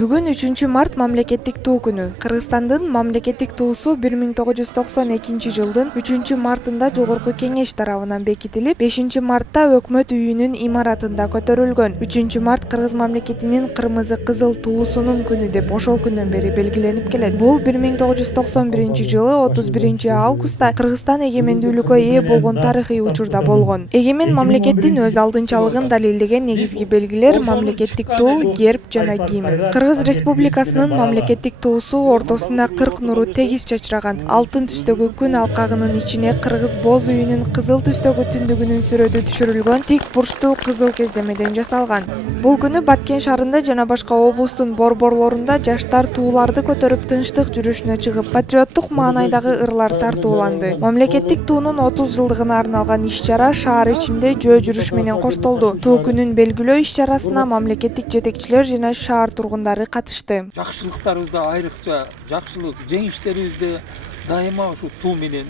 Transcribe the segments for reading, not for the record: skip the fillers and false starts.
Бүгүн 3 март мамлекеттик туу күнү. Кыргызстандын мамлекеттик туусу 1992 жылдын 3 мартында Жогорку Кеңеш тарабынан бекитилип, 5 мартта өкмөт үйүнүн имаратында көтөрүлгөн. 3 март Кыргыз мамлекетинин кырмызы кызыл туусунун күнү деп ошол күндөн бери белгиленип келет. Бул 1991 жылы 31 августта Кыргызстан эгемендүүлүккө ээ болгон тарыхый учурда болгон. Эгемен мамлекеттин өз алдынчалыгын далилдеген негизги белгилер мамлекеттик туу, герб жана гимн. Кыргыз Республикасынын мамлекеттик туусу ортосунда 40 нуру тегиз чачыраган. Алтын түстөгү күн алкагынын ичине Кыргыз боз үйүнүн кызыл түстөгү түндүгүнүн сүрөтү түшүрүлгөн тик бурчтуу кызыл кездемеден жасалган. Бул күнү Баткен шаарында жана башка облустун борборлорунда жаштар тууларды көтөрүп тынчтык жүрүшүнө чыгып, патриоттук маанайдагы ырлар тартууланды. Мамлекеттик туунун 30 жылдыгына арналган иш-чара шаар ичинде жөө жүрүш менен коштолду. Туу күнүн белгилөө иш-чарасына мамлекеттик жетекчилер жана шаар тургундары катышты. Жакшылыктарыбызда айрыкча жакшылык, жеңиштерибизде дайыма ушу туу менен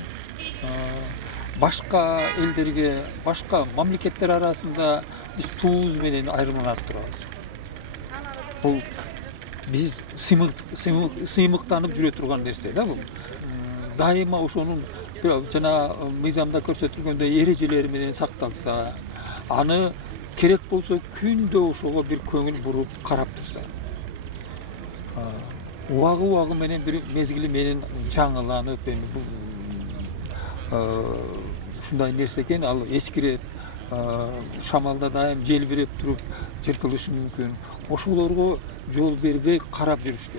башка элдерге, башка мамлекеттер арасында биз туубуз менен айырмаланып турабыз. Бул биз сыймыктанып жүрө турган нерсе да бул. Дайыма ошонун жана мыйзамда көрсөтүлгөндөй эрежелери менен сакталса, аны керек болсо күндө ошого бир көңүл буруп карап турса, убагы менен бир мезгили менен жаңыланып, ушундай нерсе экен, ал эскирет, шамалда дайым желбиреп туруп жыртылышы мүмкүн. Ошолорго жол бербей карап жүрүш керек.